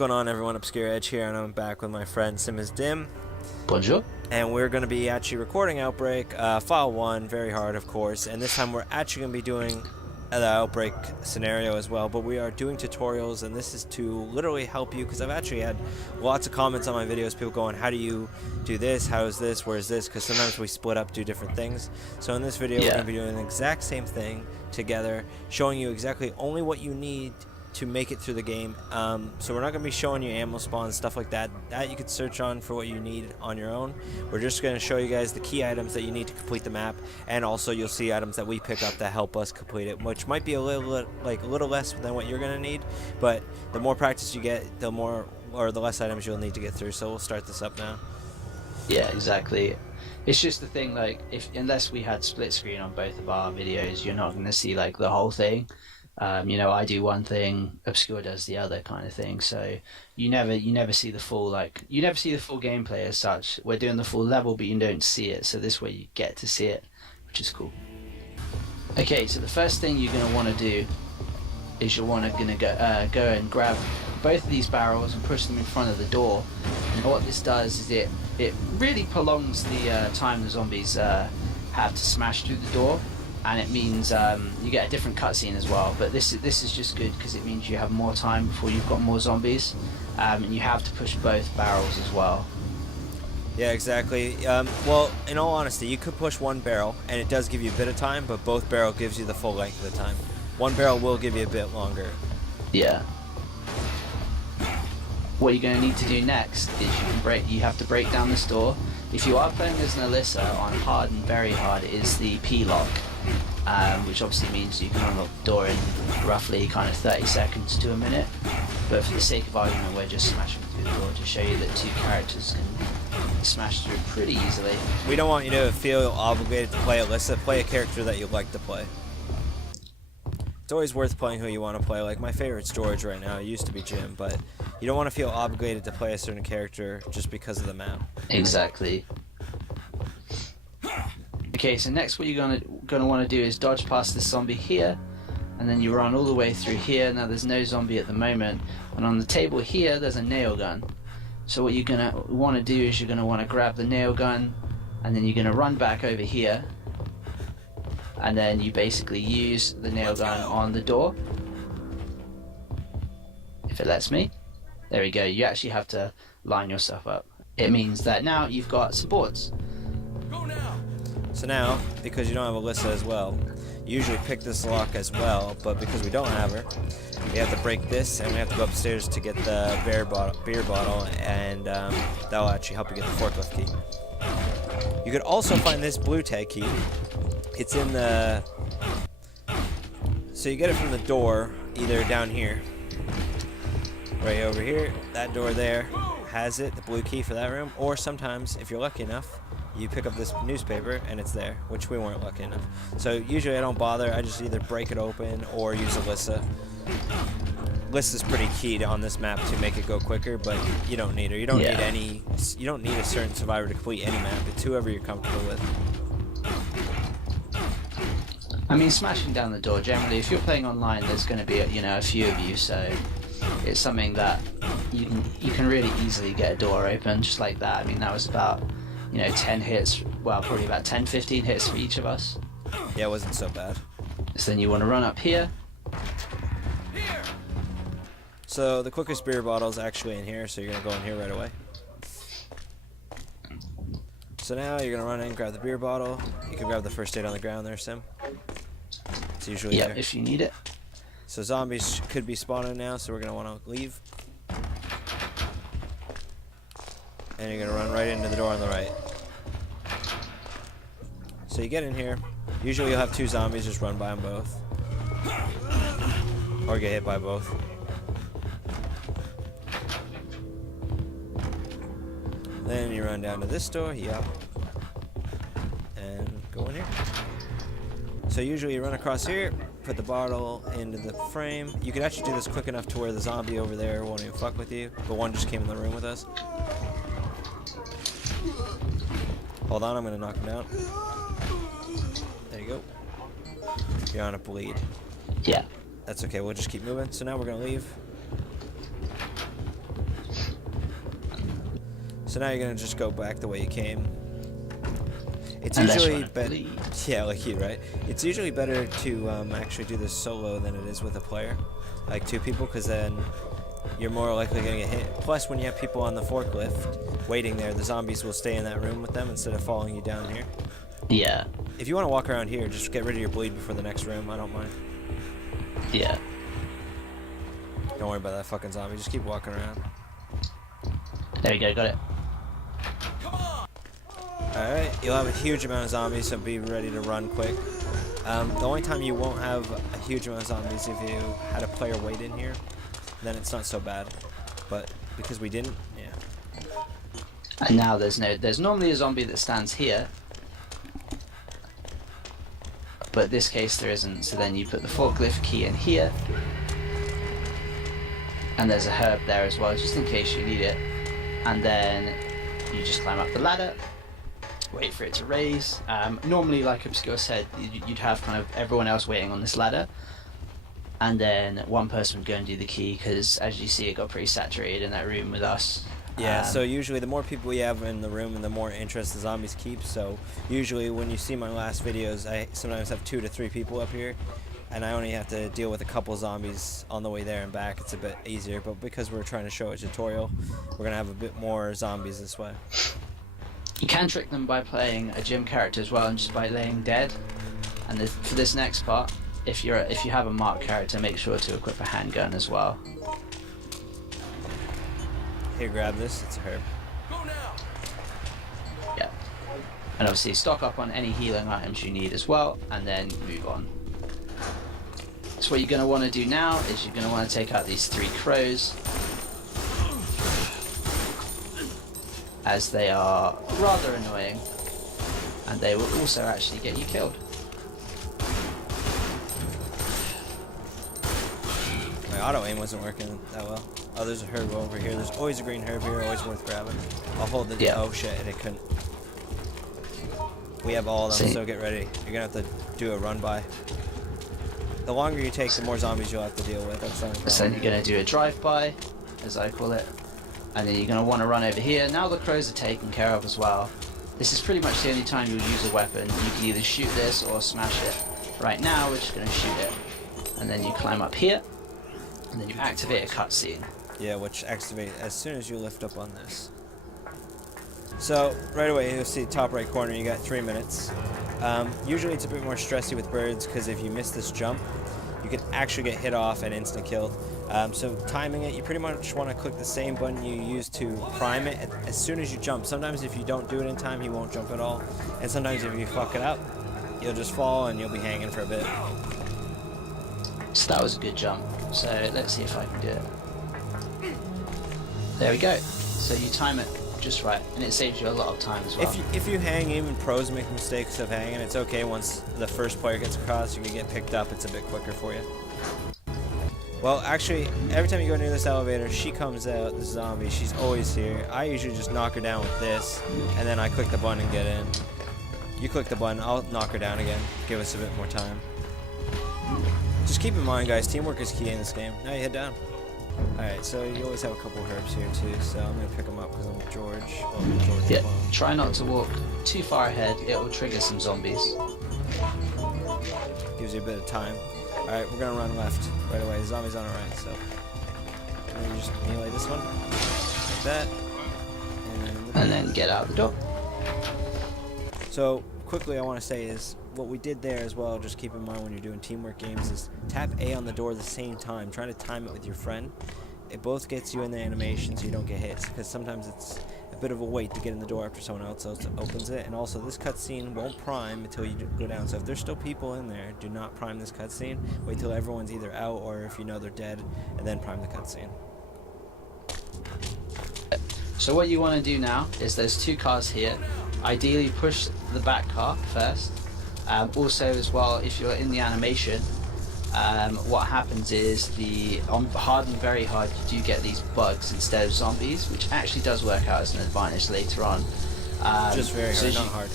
going on, everyone? ObscureEdge here, and I'm back with my friend Simmons Dim. Bonjour. And we're going to be actually recording Outbreak, File 1, very hard, of course. And this time we're actually going to be doing the Outbreak scenario as well, but we are doing tutorials, and this is to literally help you, because I've actually had lots of comments on my videos, people going, how do you do this, how is this, where is this, because sometimes we split up, do different things. So in this video, we're going to be doing the exact same thing together, showing you exactly only what you need to make it through the game. So we're not going to be showing you ammo spawns, stuff like that. That you could search on for what you need on your own. We're just going to show you guys the key items that you need to complete the map, and also you'll see items that we pick up that help us complete it, which might be a little less than what you're going to need, but the more practice you get, the more or the less items you'll need to get through. So we'll start this up now. Yeah, exactly. It's just the thing, like, unless we had split screen on both of our videos, you're not going to see like the whole thing. You know, I do one thing, Obscure does the other, kind of thing. So you never see the full gameplay as such. We're doing the full level, but you don't see it. So this way you get to see it, which is cool. Okay, so the first thing you're gonna want to do is you're gonna go and grab both of these barrels and push them in front of the door. And what this does is it really prolongs the time the zombies have to smash through the door. And it means you get a different cutscene as well, but this is just good because it means you have more time before you've got more zombies, and you have to push both barrels as well. Yeah, exactly. Well, in all honesty, you could push one barrel, and it does give you a bit of time, but both barrel gives you the full length of the time. One barrel will give you a bit longer. Yeah. What you're going to need to do next is you have to break down this door. If you are playing as an Alyssa on hard and very hard, it is the P-lock. Which obviously means you can unlock the door in roughly kind of 30 seconds to a minute, but for the sake of argument we're just smashing through the door to show you that two characters can smash through pretty easily. We don't want you to feel obligated to play Alyssa. Play a character that you like to play. It's always worth playing who you want to play. Like, my favorite's George right now. It used to be Jim, but you don't want to feel obligated to play a certain character just because of the map. Exactly. Okay, so next what you're gonna want to do is dodge past this zombie here, and then you run all the way through here. Now there's no zombie at the moment, and on the table here there's a nail gun. So what you're gonna want to do is you're gonna want to grab the nail gun, and then you're gonna run back over here, and then you basically use the nail gun on the door. If it lets me. There we go. You actually have to line yourself up. It means that now you've got supports. Go now. So now, because you don't have Alyssa as well, you usually pick this lock as well, but because we don't have her, we have to break this, and we have to go upstairs to get the beer bottle, and that'll actually help you get the forklift key. You could also find this blue tag key. It's in the... So you get it from the door, either down here, right over here, that door there has it, the blue key for that room, or sometimes, if you're lucky enough, you pick up this newspaper and it's there, which we weren't lucky enough. So usually I don't bother, I just either break it open or use Alyssa. Alyssa's pretty key on this map to make it go quicker, but you don't need her. You don't need a certain survivor to complete any map. It's whoever you're comfortable with. I mean, smashing down the door, generally, if you're playing online, there's going to be a few of you, so it's something that you can really easily get a door open just like that. I mean, that was about 10 hits, well, probably about 10-15 hits for each of us. Yeah, it wasn't so bad. So then you want to run up here. So the quickest beer bottle is actually in here, so you're going to go in here right away. So now you're going to run in, grab the beer bottle. You can grab the first aid on the ground there, Sim. It's usually there. Yeah, if you need it. So zombies could be spawning now, so we're going to want to leave. And you're going to run right into the door on the right. So you get in here. Usually you'll have two zombies, just run by them both. Or get hit by both. Then you run down to this door, yep. And go in here. So usually you run across here, put the bottle into the frame. You could actually do this quick enough to where the zombie over there won't even fuck with you. But one just came in the room with us. Hold on, I'm gonna knock him down. There you go. You're on a bleed. Yeah. That's okay, we'll just keep moving. So now we're gonna leave. So now you're gonna just go back the way you came. It's Unless usually you wanna better. bleed. Yeah, like you, right? It's usually better to actually do this solo than it is with a player, like 2 people, because then you're more likely gonna get hit. Plus, when you have people on the forklift waiting there, the zombies will stay in that room with them instead of following you down here. Yeah. If you want to walk around here, just get rid of your bleed before the next room. I don't mind. Yeah. Don't worry about that fucking zombie. Just keep walking around. There we go, got it. Alright, you'll have a huge amount of zombies, so be ready to run quick. The only time you won't have a huge amount of zombies if you had a player wait in here, then it's not so bad. But because we didn't, yeah. And now there's normally a zombie that stands here, but in this case there isn't, so then you put the forklift key in here, and there's a herb there as well, just in case you need it, and then you just climb up the ladder, wait for it to raise. Normally, like Obscure said, you'd have kind of everyone else waiting on this ladder, and then one person would go and do the key, because as you see it got pretty saturated in that room with us. Yeah, so usually the more people you have in the room and the more interest the zombies keep. So usually when you see my last videos, I sometimes have 2 to 3 people up here, and I only have to deal with a couple zombies on the way there and back. It's a bit easier, but because we're trying to show a tutorial, we're going to have a bit more zombies this way. You can trick them by playing a gym character as well, and just by laying dead. And for this next part, if you have a marked character, make sure to equip a handgun as well. Here, grab this. It's a herb. Yeah. And obviously stock up on any healing items you need as well, and then move on. So what you're going to want to do now is you're going to want to take out these 3 crows, as they are rather annoying, and they will also actually get you killed. My auto aim wasn't working that well. Oh, there's a herb over here. There's always a green herb here, always worth grabbing. I'll hold the... Yeah. Oh shit, it couldn't. We have all of them, so get ready. You're gonna have to do a run by. The longer you take, the more zombies you'll have to deal with. That's not a problem. So then you're going to do a drive-by, as I call it, and then you're going to want to run over here. Now the crows are taken care of as well. This is pretty much the only time you'll use a weapon. You can either shoot this or smash it. Right now we're just going to shoot it. And then you climb up here, and then you activate a cutscene. Yeah, which activate as soon as you lift up on this. So right away you'll see top right corner, you got 3 minutes. Usually it's a bit more stressy with birds, because if you miss this jump, you can actually get hit off and instant killed. So timing it, you pretty much want to click the same button you use to prime it as soon as you jump. Sometimes if you don't do it in time, you won't jump at all. And sometimes if you fuck it up, you'll just fall and you'll be hanging for a bit. So that was a good jump. So let's see if I can do it. There we go. So you time it just right, and it saves you a lot of time as well. If you hang, even pros make mistakes of hanging. It's okay once the first player gets across, you can get picked up. It's a bit quicker for you. Well, actually, every time you go near this elevator, she comes out, the zombie. She's always here. I usually just knock her down with this, and then I click the button and get in. You click the button, I'll knock her down again. Give us a bit more time. Just keep in mind, guys, teamwork is key in this game. Now you head down. Alright, so you always have a couple herbs here too, so I'm going to pick them up because I'm George. Well, I'm George. Yeah, try not to walk too far ahead, it will trigger some zombies. Gives you a bit of time. Alright, we're going to run left right away. The zombie's on our right, so... Maybe just melee this one. Like that. And then get out the door. So, quickly I want to say is, what we did there as well, just keep in mind when you're doing teamwork games, is tap A on the door at the same time. Try to time it with your friend. It both gets you in the animation so you don't get hit, because sometimes it's a bit of a wait to get in the door after someone else opens it. And also, this cutscene won't prime until you go down. So if there's still people in there, do not prime this cutscene. Wait till everyone's either out or if you know they're dead, and then prime the cutscene. So what you want to do now is there's 2 cars here. Ideally push the back car first. Also as well, if you're in the animation, what happens is on hard and very hard you do get these bugs instead of zombies, which actually does work out as an advantage later on. Just very hard, not hard.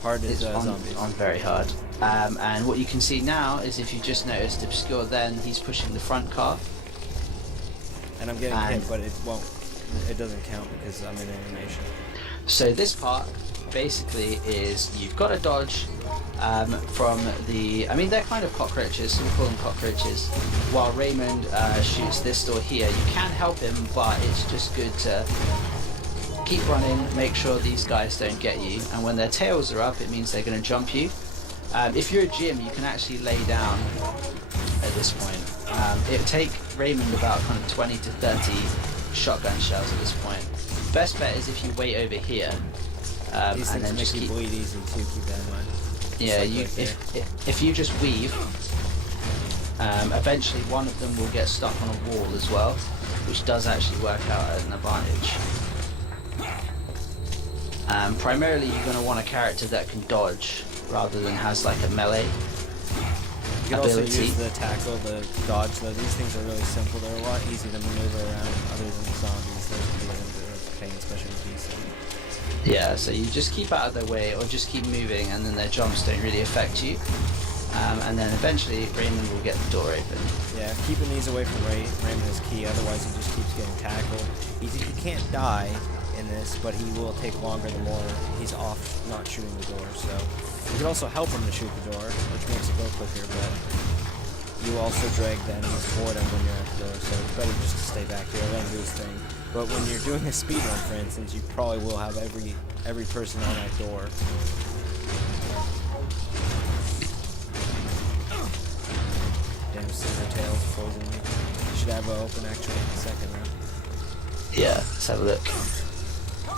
Hard is zombies. On very hard. And what you can see now is, if you just noticed Obscure then, he's pushing the front car. And I'm getting hit, but it won't it doesn't count because I'm in animation. So this part basically is you've got to dodge from the... I mean, they're kind of cockroaches, so we call them cockroaches. While Raymond shoots this door here, you can help him, but it's just good to keep running, make sure these guys don't get you, and when their tails are up, it means they're going to jump you. If you're a Jim, you can actually lay down at this point. It would take Raymond about kind of 20 to 30 shotgun shells at this point. Best bet is if you wait over here, These and things then make just you keep... bleed easy too, keep that in mind. Yeah, Like you, right if you just weave, eventually one of them will get stuck on a wall as well, which does actually work out as an advantage. Primarily you're going to want a character that can dodge rather than has like a melee You can also ability. use the tackle, the dodge, though. These things are really simple. They're a lot easier to maneuver around other than the zombies. Those can be a little bit of pain, especially with these. Yeah, so you just keep out of their way or just keep moving, and then their jumps don't really affect you. And then eventually Raymond will get the door open. Yeah, keeping these away from Raymond is key, otherwise he just keeps getting tackled. He can't die in this, but he will take longer the more he's off not shooting the door, so... You can also help him to shoot the door, which makes it go quicker, but you also drag the enemies toward him when you're at the door, so it's better just to stay back here, let him do his thing. But when you're doing a speed run, for instance, you probably will have every person on that door. Damn, Silvertail's poisoning me. Should have it open actually in a second now. Yeah, let's have a look.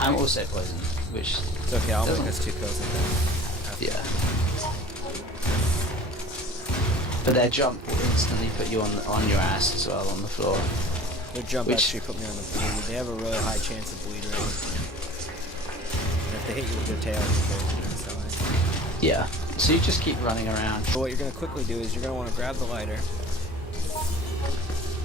I'm also poisoned, which... It's okay, I'll doesn't- make us 2 kills like that. Yeah. But their jump will instantly put you on your ass as well on the floor. Their jump Which- actually put me on the bleed. They have a really high chance of bleed rate. And if they hit you with their tail, you're poisoned instantly. Yeah. So you just keep running around. So what you're going to quickly do is you're going to want to grab the lighter.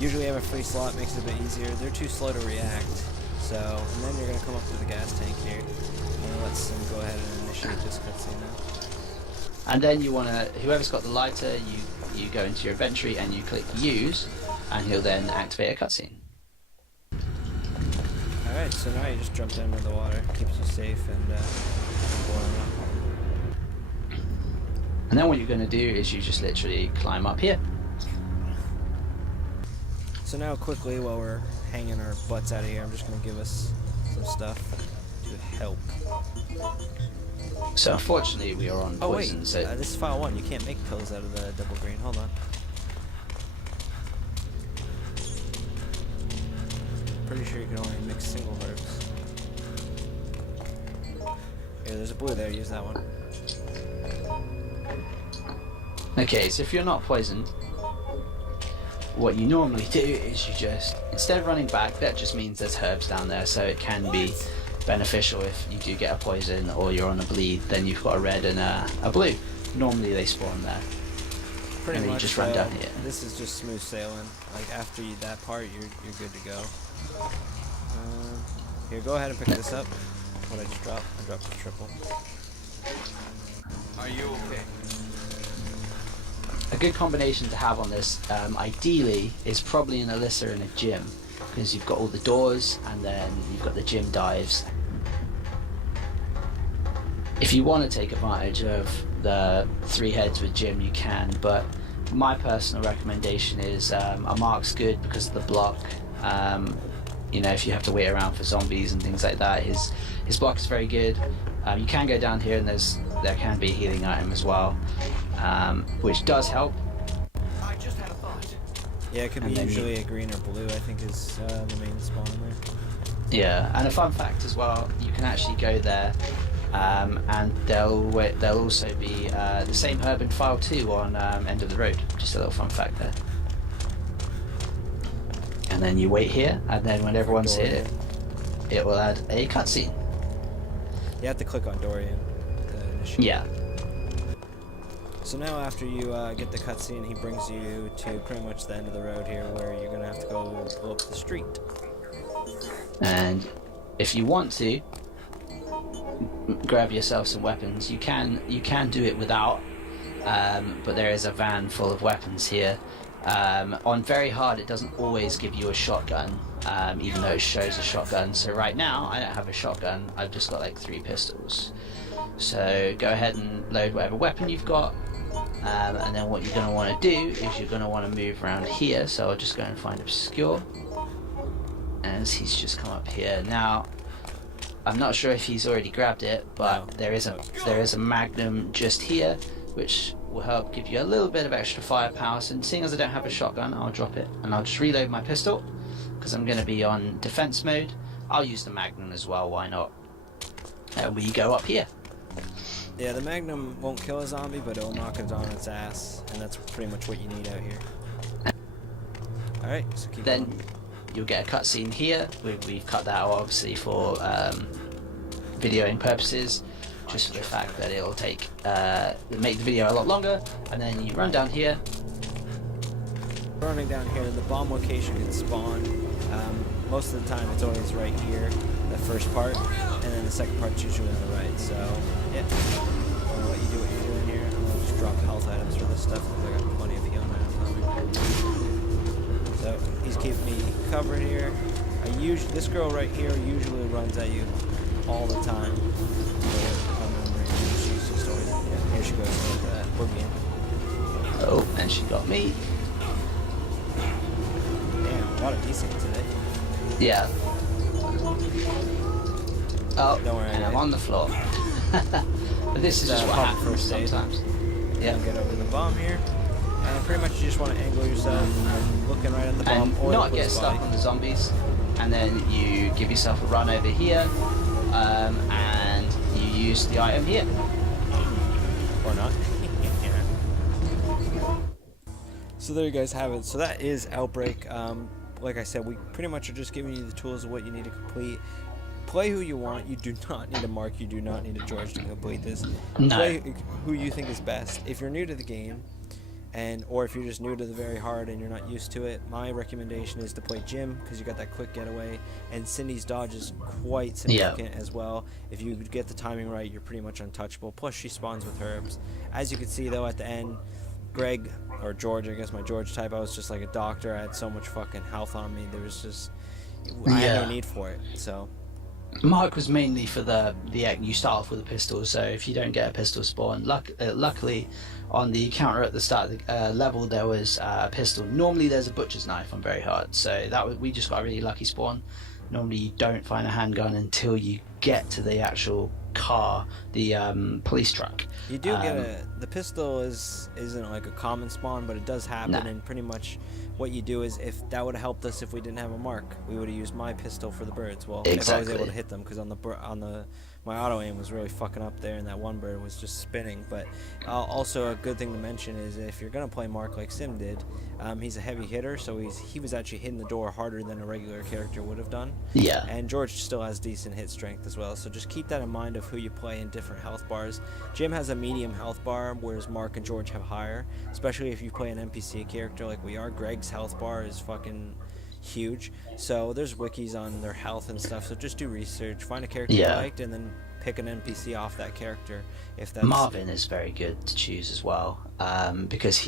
Usually have a free slot, makes it a bit easier. They're too slow to react. So, and then you're going to come up to the gas tank here. And let's go ahead and initiate this cutscene now. And then you want to, whoever's got the lighter, you go into your inventory and you click use, and he'll then activate a cutscene. Alright, so now you just jump down into the water. Keeps you safe and boiling up. And then what you're going to do is you just literally climb up here. So now quickly, while we're hanging our butts out of here, I'm just going to give us some stuff to help. So unfortunately we are on Oh poison, wait, so... this is file 1. You can't make pills out of the double green. Hold on. Pretty sure you can only mix single herbs. Here, there's a blue there. Use that one. Okay, so if you're not poisoned, what you normally do is you just, instead of running back, that just means there's herbs down there, so it can be beneficial if you do get a poison or you're on a bleed, then you've got a red and a blue. Normally they spawn there. Pretty And then you much. just run down here. This is just smooth sailing. Like after that part, you're good to go. Here, go ahead and pick this up. What I just dropped? I dropped the triple. Are you okay? A good combination to have on this, ideally, is probably an Alyssa and a Jim, because you've got all the doors and then you've got the Jim dives. If you want to take advantage of the 3 heads with Jim, you can, but my personal recommendation is a Mark's good because of the block. You know, if you have to wait around for zombies and things like that, his block is very good. You can go down here and there can be a healing item as well, which does help. I just had a thought. Yeah, it could And be then usually a green or blue, I think is the main spawn there. Yeah, and a fun fact as well, you can actually go there, and there'll also be the same herb in file 2 on end of the road. Just a little fun fact there. And then you wait here, and then when everyone's here, it will add a cutscene. You have to click on Dorian to initiate. Yeah. So now after you get the cutscene, he brings you to pretty much the end of the road here where you're going to have to go pull up the street. And if you want to grab yourself some weapons, you can do it without, but there is a van full of weapons here. On very hard, it doesn't always give you a shotgun, even though it shows a shotgun. So right now I don't have a shotgun, I've just got like 3 pistols. So go ahead and load whatever weapon you've got, and then what you're going to want to do is you're going to want to move around here. So I'll just go and find Obscure, as he's just come up here. Now I'm not sure if he's already grabbed it, but there is a Magnum just here, which will help give you a little bit of extra firepower. So seeing as I don't have a shotgun, I'll drop it and I'll just reload my pistol because I'm going to be on defense mode. I'll use the Magnum as well, why not? And we go up here. Yeah, the Magnum won't kill a zombie, but it'll knock it on its ass, and that's pretty much what you need out here. Alright, so keep Then going. you'll get a cutscene here. We've cut that out obviously for videoing purposes, just for the fact that it'll make the video a lot longer. And then you run down here. Running down here, the bomb location can spawn. Most of the time it's always right here, the first part, and then the second part's usually on the right. So, yeah. I'll let you do what you're doing here. I'll just drop health items for this stuff because I got plenty of healing items on me. So, he's keeping me covered here. This girl right here usually runs at you all the time. She's just always, yeah, here she goes with boogieing. Oh, and she got me. Damn, a lot of desync today. Yeah. Oh, Don't worry, and I'm on the floor. But this is just what pop happens first aid. sometimes. Yeah. Get over the bomb here. And pretty much you just want to angle yourself looking right at the bomb. And or not the get stuck body. on the zombies. And then you give yourself a run over here. And you use the item here. Or not. So there you guys have it. So that is Outbreak. Like I said, we pretty much are just giving you the tools of what you need to complete. Play who you want. You do not need a Mark. You do not need a George to complete this. No. Play who you think is best. If you're new to the game, or if you're just new to the very hard and you're not used to it, my recommendation is to play Jim because you got that quick getaway, and Cindy's dodge is quite significant as well. If you get the timing right, you're pretty much untouchable. Plus, she spawns with herbs. As you can see, though, at the end, Greg, or George, I guess my George type, I was just like a doctor. I had so much fucking health on me. There was just, I had no need for it. So Mark was mainly for you start off with a pistol, so if you don't get a pistol spawn, luckily on the counter at the start of the level there was a pistol. Normally there's a butcher's knife on very hard, so we just got a really lucky spawn. Normally you don't find a handgun until you get to the actual car, the police truck. you do get the pistol isn't like a common spawn, but it does happen. Nah. And pretty much what you do is, if that would have helped us if we didn't have a Mark, we would have used my pistol for the birds. Well, if I was able to hit them, because my auto aim was really fucking up there, and that one bird was just spinning. But also a good thing to mention is, if you're gonna play Mark like Sim did, he's a heavy hitter, so he was actually hitting the door harder than a regular character would have done. Yeah. And George still has decent hit strength as well, so just keep that in mind of who you play in different health bars. Jim has a medium health bar, whereas Mark and George have higher, especially if you play an NPC character like we are. Greg's health bar is fucking huge, so there's wikis on their health and stuff, so just do research, find a character you liked, and then pick an NPC off that character. If that's Marvin is very good to choose as well, because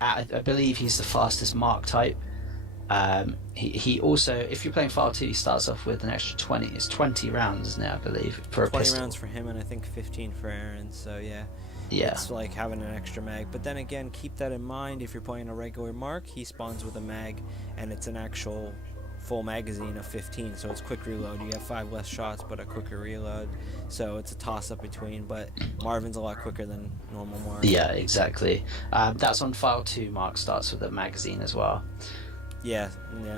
I believe he's the fastest Mark type. He also, if you're playing File 2, he starts off with an extra 20. It's 20 rounds, isn't it, I believe, for a 20 pistol. rounds for him, and I think 15 for Aaron, so yeah. It's like having an extra mag. But then again, keep that in mind. If you're playing a regular Mark, he spawns with a mag, and it's an actual full magazine of 15, so it's quick reload. You have 5 less shots, but a quicker reload. So it's a toss-up between, but Marvin's a lot quicker than normal Mark. Yeah, exactly. That's on File 2. Mark starts with a magazine as well. Yeah,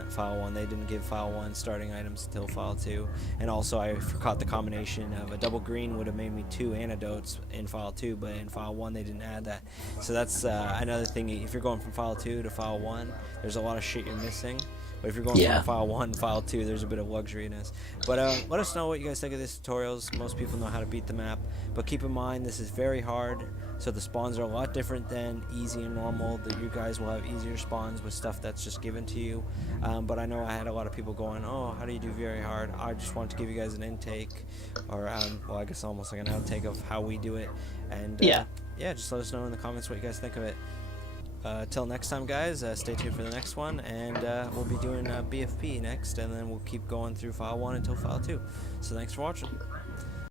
File 1. They didn't give File 1 starting items until File 2. And also, I forgot the combination of a double green would have made me 2 antidotes in File 2, but in File 1 they didn't add that. So that's another thing. If you're going from File 2 to File 1, there's a lot of shit you're missing. But if you're going from File 1 to File 2, there's a bit of luxuriness. But let us know what you guys think of these tutorials. Most people know how to beat the map. But keep in mind, this is very hard. So the spawns are a lot different than easy and normal. You guys will have easier spawns with stuff that's just given to you. But I know I had a lot of people going, oh, how do you do very hard? I just wanted to give you guys an intake. Or, well, I guess almost like an outtake of how we do it. And, yeah, just let us know in the comments what you guys think of it. Till next time, guys, stay tuned for the next one, and we'll be doing BFP next, and then we'll keep going through file 1 until file 2. So thanks for watching.